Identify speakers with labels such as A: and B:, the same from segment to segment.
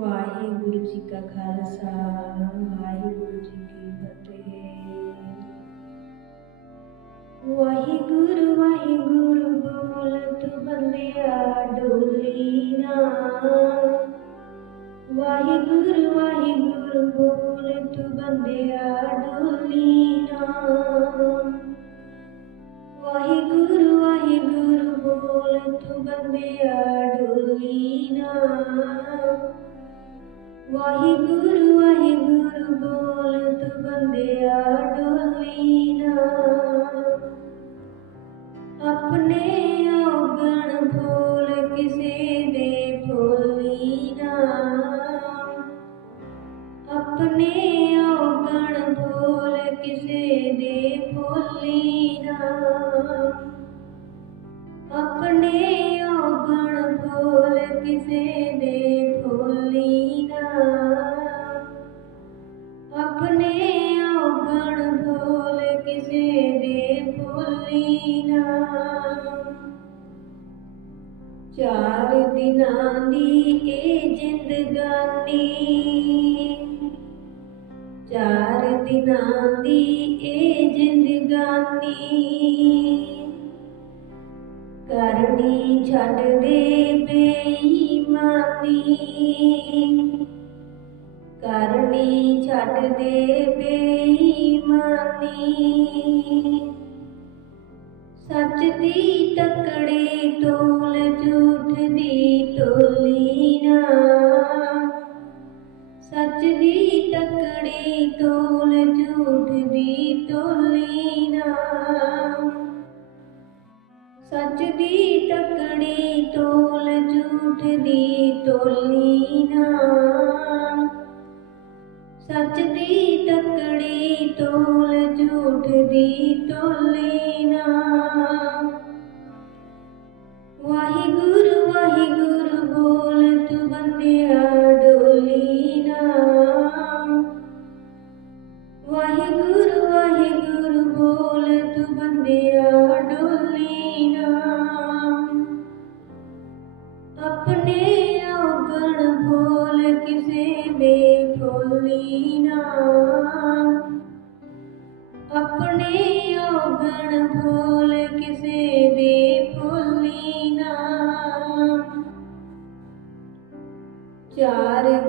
A: ਵਾਹਿਗੁਰੂ ਜੀ ਕਾ ਖਾਲਸਾ, ਵਾਹਿਗੁਰੂ ਜੀ ਕੀ ਫਤਿਹ। ਵਾਹਿਗੁਰੂ ਵਾਹਿਗੁਰੂ ਬੋਲ ਤੂੰ ਬੰਦਿਆ ਡੋਲੀ ਨਾ। ਵਾਹਿਗੁਰੂ ਵਾਹਿਗੁਰੂ ਬੋਲ ਤੂੰ ਬੰਦਿਆ ਡੋਲੀ ਨਾ। ਵਾਹਿਗੁਰੂ ਵਾਹਿਗੁਰੂ ਬੋਲ ਤੂੰ ਬੰਦਿਆ ਡੋਲੀ ਨਾ। ਵਾਹਿਗੁਰੂ ਵਾਹਿਗੁਰੂ ਬੋਲਤ ਬੰਦਿਆ ਡੋਲੀ ਨਾ। ਆਪਣੇ ਔਗਣ ਫੋਲ ਕਿਸੇ ਦੇ ਫੋਲੀ ਨਾ। ਆਪਣੇ ਔਗਣ ਫੋਲ ਕਿਸੇ ਦੇ ਫੋਲੀ ਨਾ। ਆਪਣੇ ਔਗਣ ਫੋਲ ਕਿਸੇ ਦੇ ਫੋਲੀ ਚਾਰ ਦਿਨਾਂ ਦੀ ਇਹ ਜ਼ਿੰਦਗਾਨੀ। ਚਾਰ ਦਿਨਾਂ ਦੀ ਇਹ ਜ਼ਿੰਦਗਾਨੀ। ਕਰਨੀ ਛੱਡ ਦੇ ਬੇਈਮਾਨੀ। ਕਰਨੀ ਛੱਡ ਦੇ ਬੇਈਮਾਨੀ। ਸੱਚ ਦੀ ਤਕੜੀ ਤੋਲ ਝੂਠ ਦੀ ਤੋਲੀ ਨਾ। ਸੱਚ ਦੀ ਤਕੜੀ ਤੋਲ ਝੂਠ ਦੀ ਤੋਲੀ ਨਾ। ਸੱਚ ਦੀ ਤਕੜੀ ਤੋਲ ਝੂਠ ਦੀ ਤੋਲੀ ਨਾ। ਸੱਚ ਦੀ ਤਕੜੀ ਤੋਲ ਝੂਠ ਦੀ ਤੋਲੀ ਨਾ। ਵਾਹਿਗੁਰੂ ਵਾਹਿਗੁਰੂ ਬੋਲ ਤੂੰ ਬੰਦਿਆ ਡੋਲੀ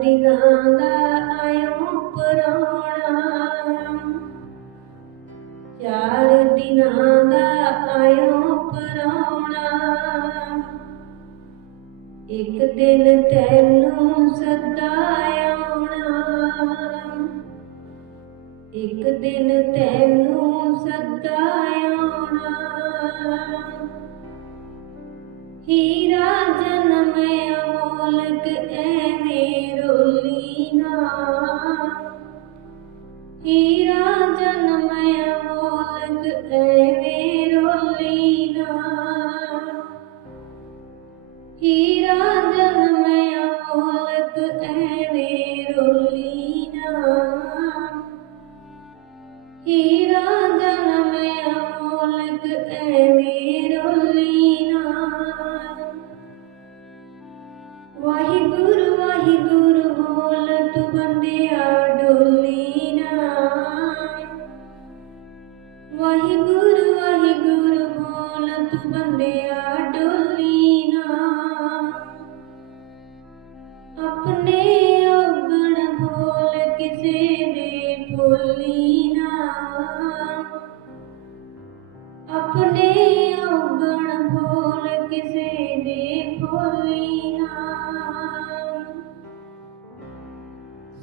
A: ਦਿਨਾਂ ਦਾ ਆਇਓ ਪਰਾਉਣਾ ਚਾਰ ਦਿਨਾਂ ਦਾ ਆਇਓ ਪਰਾਉਣਾ ਇੱਕ ਦਿਨ ਤੈਨੂੰ ਸਤਾਇਆਉਣਾ ਇੱਕ ਦਿਨ ਤੈਨੂੰ ਸਤਾਇਆਉਣਾ ਹੀਰਾ ਜਨਮ ਅਮੋਲਕ ਐਵੇਂ ਰੋਲੀ ਨਾ। ਹੀਰਾ ਜਨਮ ਅਮੋਲਕ ਐਵੇਂ ਰੋਲੀ ਨਾ। ਹੀਰਾ ਵਾਹਿਗੁਰੂ ਵਾਹਿਗੁਰੂ ਬੋਲ ਤੂੰ ਬੰਦਿਆ ਡੋਲੀ ਨਾ। ਵਾਹਿਗੁਰੂ ਵਾਹਿਗੁਰੂ ਬੋਲ ਤੂੰ ਬੰਦਿਆ ਡੋਲੀ ਨਾ।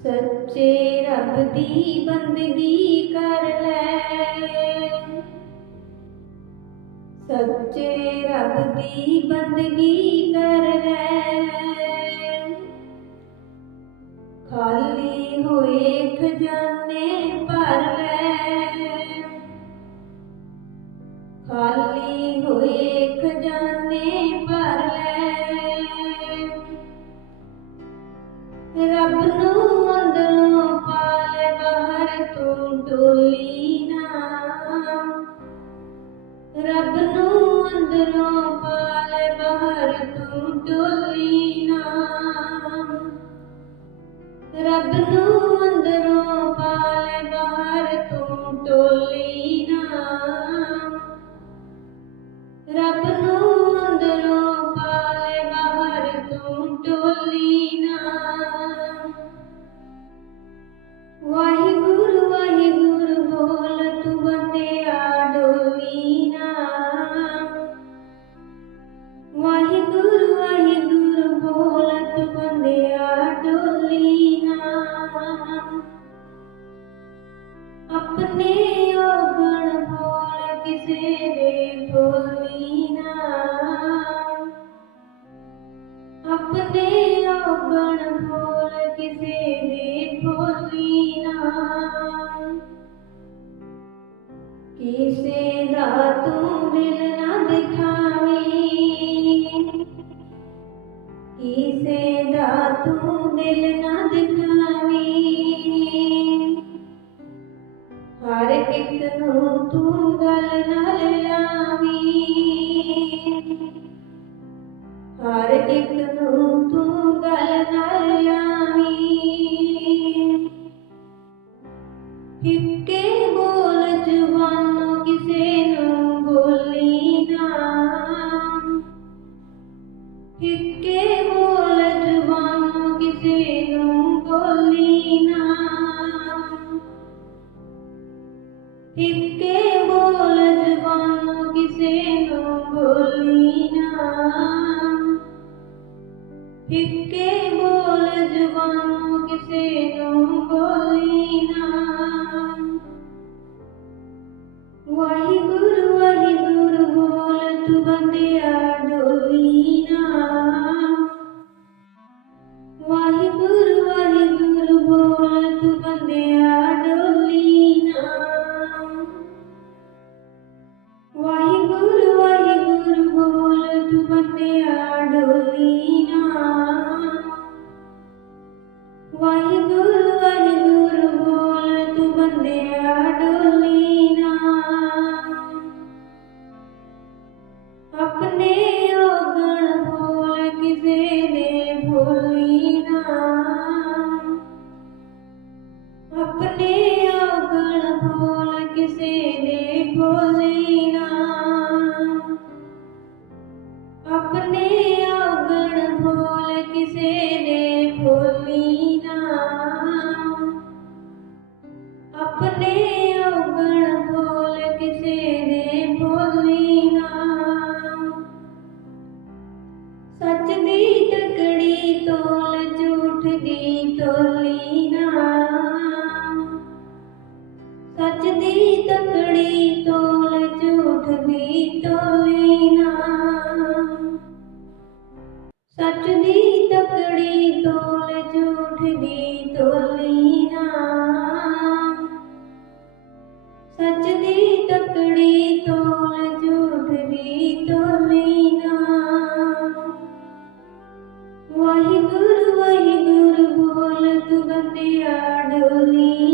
A: ਸੱਚੇ ਰੱਬ ਦੀ ਬੰਦਗੀ ਕਰ ਲੈ। ਸੱਚੇ ਰੱਬ ਦੀ ਬੰਦਗੀ ਕਰ ਲੈ। ਖਾਲੀ ਹੋਏ ਖਜ਼ਾਨੇ ਭਰ ਲੈ। ਖਾਲੀ ਹੋਏ ਖਜ਼ਾਨੇ ਭਰ ਲੈ। ਰੱਬ ਨੂੰ ਡੋਲੀ ਨਾ ਰੱਬ ਨੂੰ ਅੰਦਰੋਂ ਪਾਲੇ ਬਾਹਰ ਤੂੰ ਡੋਲੀ ਨਾ। ਰੱਬ ਨੂੰ ਅੰਦਰੋਂ ਪਾਲੇ ਬਾਹਰ ਤੂੰ ਡੋਲੀ ਲੱਭਣ ਫੁੱਲ ਕਿਸੇ ਦੇ ਖੋਲੀ ਨਾ। ਕਿਸੇ ਦਾ ਤੂੰ ਦਿਲ ਨਾ ਦਿਖਾਵੇਂ। ਕਿਸੇ ਦਾ ਤੂੰ ਦਿਲ ਨਾ ਦਿਖਾਵੇਂ। ਹਰ ਇੱਕ ਨੂੰ ਤੂੰ ਗੱਲ ਨਾਲ ਲਾਵੀਂ। ਹਰ ਇੱਕ ਨੂੰ ਤੂੰ ਫਿੱਕੇ ਬੋਲ ਜਵਾਨੋ ਕਿਸੇ ਨੂੰ ਬੋਲੀ ਨਾ। ਇੱਕੇ ਬੋਲ ਜਵਾਨੋ ਕਿਸੇ ਨੂੰ ਬੋਲੀ ਦੀ ਤੋਲੀ ਨਾ। ਸੱਚ ਦੀ ਤਕ believe.